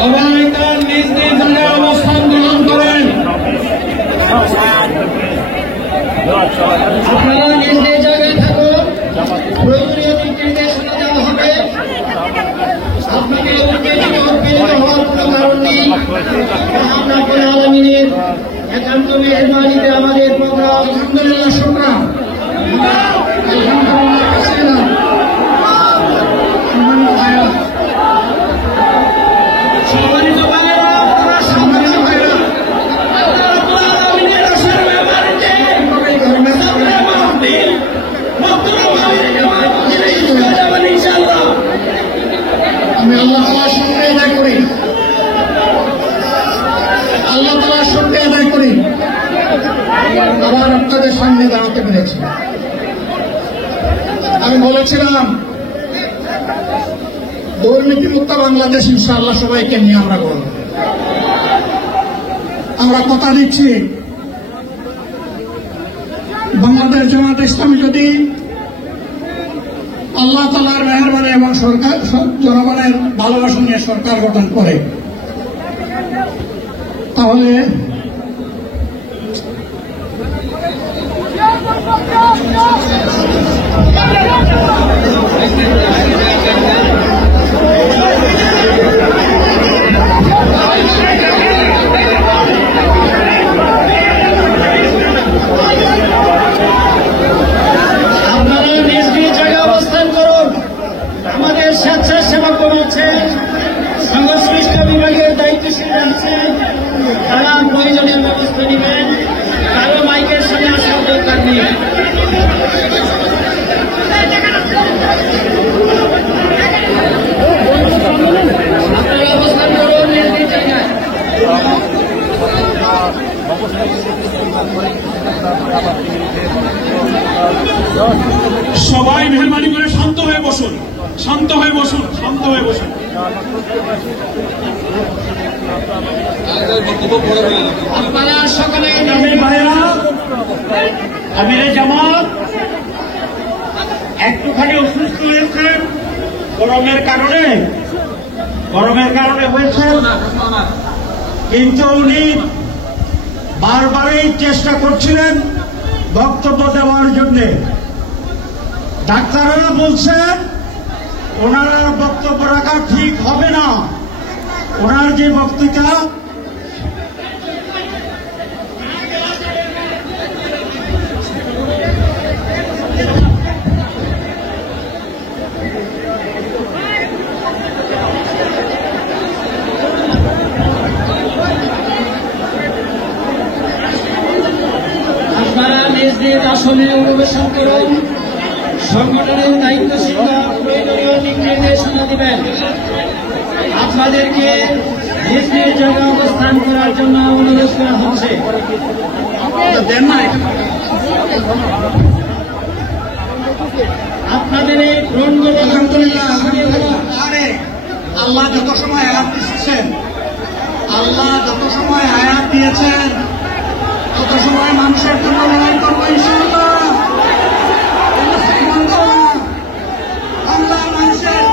সবাই তার নিজ নিজ জায়গায় অবস্থান গ্রহণ করেন। আপনারা নিজ নিজ জায়গায় থাকুন। প্রয়োজনীয় দিক নির্দেশনা দেওয়া হবে। আপনাকে উত্তেজিত হওয়ার কোনো কারণ নেই। আপনার আলমিনের একান্ত মেহরবানিতে আমাদের প্রোগ্রাম আলহামদুলিল্লাহ শুকরান। আমি আল্লাহ তাআলার শুকরিয়া আদায় করি, আল্লাহ তাআলার শুকরিয়া আদায় করি আবার আপনাদের সামনে দাঁড়াতে পেরেছি। আমি বলেছিলাম দুর্নীতিমুক্ত বাংলাদেশ ইনশাআল্লাহ সবাইকে নিয়ে আমরা করব। আমরা কথা দিচ্ছি বাংলাদেশ জামাত ইসলামী যদি আল্লাহ তাআলার মেহেরবানি এবং সরকার জনগণের ভালোবাসা নিয়ে সরকার গঠন করে, তাহলে আমাদের স্বেচ্ছাসেবক আছেন, সংশ্লিষ্ট বিভাগের দায়িত্বশীল আছেন, তারা প্রয়োজনীয় ব্যবস্থা নেবেন। কারো মাইকের সামনে আসার দরকার নেই। আপনারা অবস্থান করুন নিজ নিজ জায়গায়। সবাই মেহরবানি করে শান্ত হয়ে বসুন, শান্ত হয়ে বসুন, শান্ত হয়ে বসুন। আপনারা সকলে আমিরে জামাত একটুখানি অসুস্থ হয়েছেন গরমের কারণে হয়েছে, কিন্তু উনি বারবারই চেষ্টা করছিলেন বক্তব্য দেওয়ার জন্য। ডাক্তাররা বলছেন ওনার বক্তব্য রাখা ঠিক হবে না। ওনার যে বক্তৃতা আপনারা নিজ নিজ আসনে অধিবেশন করুন। সংগঠনের দায়িত্বশীলরা প্রয়োজনীয় দিক নির্দেশনা দিবেন। আপনাদেরকে নিজ নিজ জায়গায় অবস্থান করার জন্য অনুরোধ করা হচ্ছে। আপনাদের এই গ্রহণগুলো আল্লাহ যত সময় আয়াত দিচ্ছেন, আল্লাহ যত সময় আয়াত দিয়েছেন তত সময় মানুষের জন্য লড়াই করবো ইনশাআল্লাহ। আল্লাহ মানুষের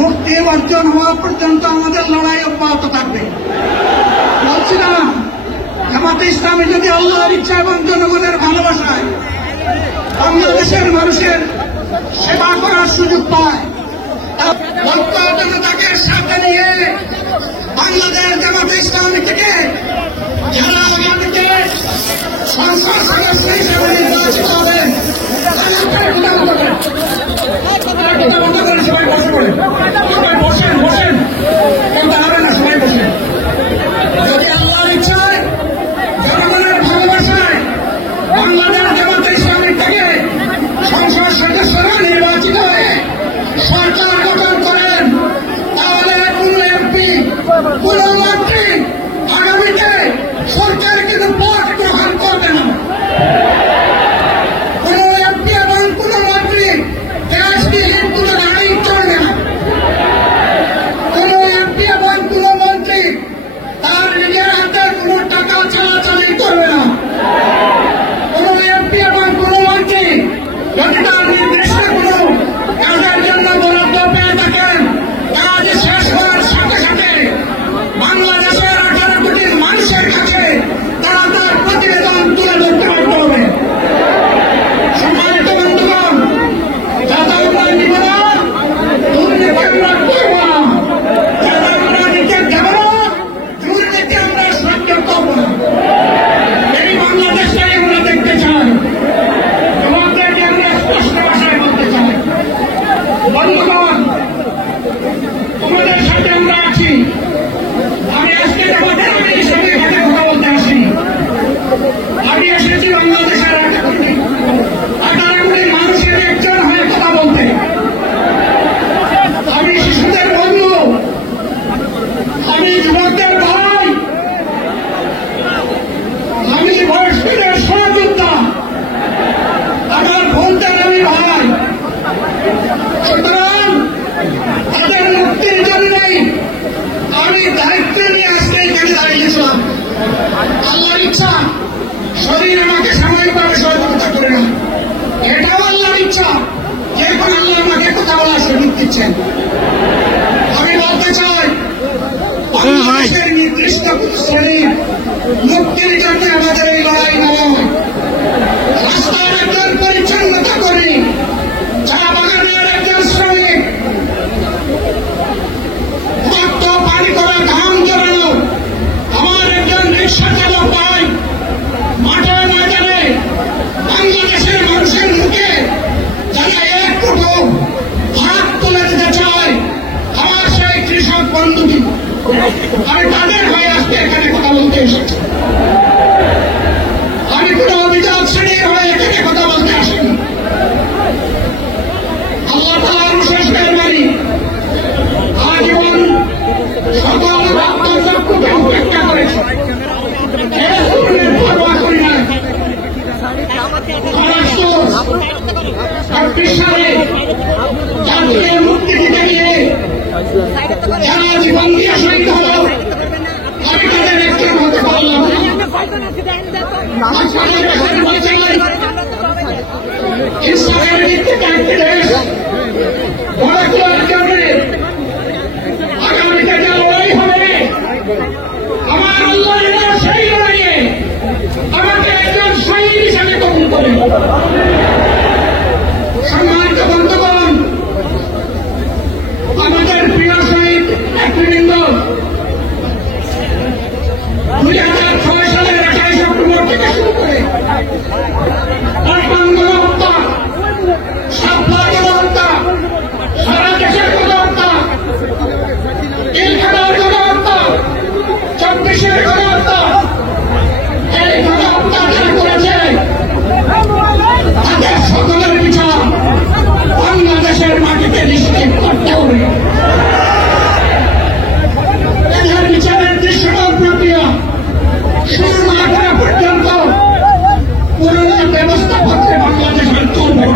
মুক্তি অর্জন হওয়া পর্যন্ত আমাদের লড়াই অব্যাহত থাকবে। বলছিলাম জামাতে ইসলামী যদি আল্লাহর ইচ্ছা এবং জনগণের ভালোবাসায় বাংলাদেশের মানুষের সেবা করার সুযোগ পায়, লক্ষ জনতাকে সাথে নিয়ে বাংলাদেশ জামাতে ইসলামী থেকে যারা আমাদেরকে সংসদ সদস্য হিসেবে নির্বাচিত হবেন সবাই বসে পড়ে, সবাই বসেন বসেন, কথা হবে না, সবাই বসেন। যদি আল্লাহর ইচ্ছায় জনগণের ভালোবাসায় বাংলাদেশ জামাতে ইসলামী থেকে সংসদ সদস্যরা নির্বাচিত হয়ে সরকার গঠন করেন, তাহলে কোন এমপি কোন মন্ত্রী আগামীতে সরকার কিন্তু পথ গ্রহণ করবে না। কোন এমপি এবং কোন মন্ত্রী দেশবিহীন কোন গাড়ি চলবে না। কোন এমপি এবং কোন মন্ত্রী তার নিজের হাতে কোন টাকা চালাচালি করবে না। কোন এমপি এবং কোন মন্ত্রী যদি তার নির্দিষ্ট কোন কাজের জন্য বরাদ্দ পেয়ে থাকেন, কাজ শেষ হওয়ার সাথে সাথে দিচ্ছেন। আমি বলতে চাই বাংলাদেশের নির্দিষ্ট শ্রেণীর মুক্তির জন্য আমাদের এই লড়াই নয়। রাস্তার একজন পরিচ্ছন্নতা করি, চা বাগানের একজন শ্রমিক, রক্ত পানি করা ঘাম জড়ানো আমার একজন রিক্সা চালক ভাই মাঠে ময়দানে বাংলাদেশের মানুষের মুখে যারা এক মুঠো ভাত তুলে দিতে চায়, আমার সেই কৃষক বন্ধুটি, আমি তাদের হয়ে আজকে এখানে কথা বলতে এসেছি। আমি কোন অভিজাত শ্রেণীর হয়ে এখানে কথা বলতে আসিনি। আল্লাহ তাআলার বিশেষ মেহরবানি, আজীবন সকল রক্তচক্ষুকে উপেক্ষা করেছি, পরোয়া করি না। সালে জাতীয় মুক্তি দিতে গিয়ে যারা জীবন দিয়ে শহীদ হল, আমি তাদের একজন হতে পারলাম না। ইসলামের ভিত্তিতে একটি দেশ গড়ে তোলার জন্য আগামীতে যে লড়াই হবে, আমার আল্লাহ সেই লড়াইয়ে আমাকে একজন শহীদ হিসেবে কবুল করে। সম্মানিত বন্ধুগণ, আমাদের প্রিয় শহীদ নেতৃবৃন্দ 2006 সালের 28 অক্টোবর থেকে শুরু করে গণহত্যা, সাপ্তাহ গণহত্যা, সারা দেশের গণহত্যা, ইলখানার গণহত্যা, 24-এর গণহত্যা, এই গণহত্যা যারা করেছে তাদের সকলের বিচার বাংলাদেশের মাটিতে নিশ্চিত করতে হবে। এদের বিচারের দৃশ্যমান প্রক্রিয়া শুরু না করা পর্যন্ত পুরনো ব্যবস্থাপত্রে বাংলাদেশের চলবে।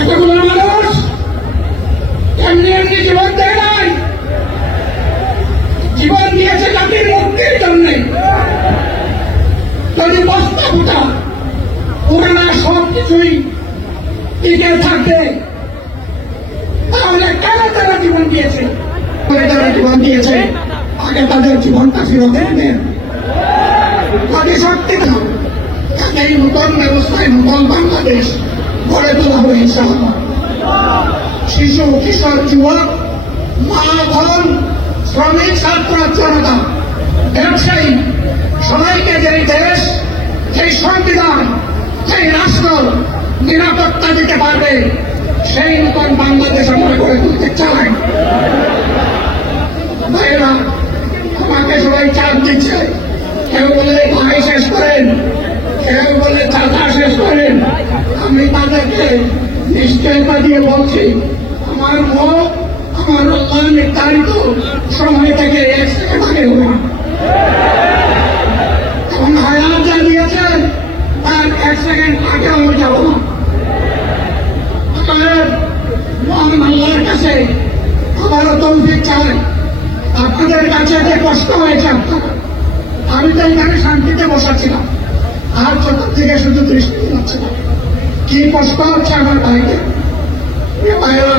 এতগুলো মানুষ এমনি এমনি জীবন দেয় নাই, জীবন দিয়েছে জাতির মুক্তির জন্য। যদি বস্তা ফুটা পুরানা সব কিছুই টিকে থাকে, তাহলে কেন তারা জীবন দিয়েছে? তারা জীবন দিয়েছে, আগে তাদের জীবনটা ফিরত দেন। যদি সত্যি এই নূতন ব্যবস্থায় নূতন বাংলাদেশ গড়ে তোলা হবে ইনশাআল্লাহ। শিশু, কিশোর, যুবক, মা, বোন, শ্রমিক, ছাত্র, জনতা, ব্যবসায়ী সবাইকে যেই দেশ, যেই সংবিধান, যেই রাষ্ট্র নিরাপত্তা দিতে পারবে, সেই নূতন বাংলাদেশ আমরা গড়ে তুলতে চাই। ভাইয়েরা, আমাকে সবাই চাপ দিচ্ছে, কেউ বলে ভাই শেষ করেন, কেউ বলে চাচা শেষ করেন। আমি তাদেরকে নিশ্চয়তা দিয়ে বলছি, আমার মুখ আমার আল্লাহ নির্ধারিত সময় থেকে 1 সেকেন্ড আগে হবে না। এবং হায়াত যা দিয়েছেন তার 1 সেকেন্ড আগে আমি যাব না। মহান আল্লাহর কাছে আবারও তৌফিক চাই। আপনাদের কাছে যে কষ্ট হয়েছে আপনার, আমি তো এখানে শান্তিতে বসাছিলাম, আর চতুর্দিকে শুধু দৃষ্টি দিচ্ছিলাম। কি কষ্ট হচ্ছে আমার ভাইকে, ভাইরা,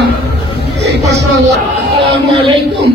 এই কষ্ট। আসসালামু আলাইকুম।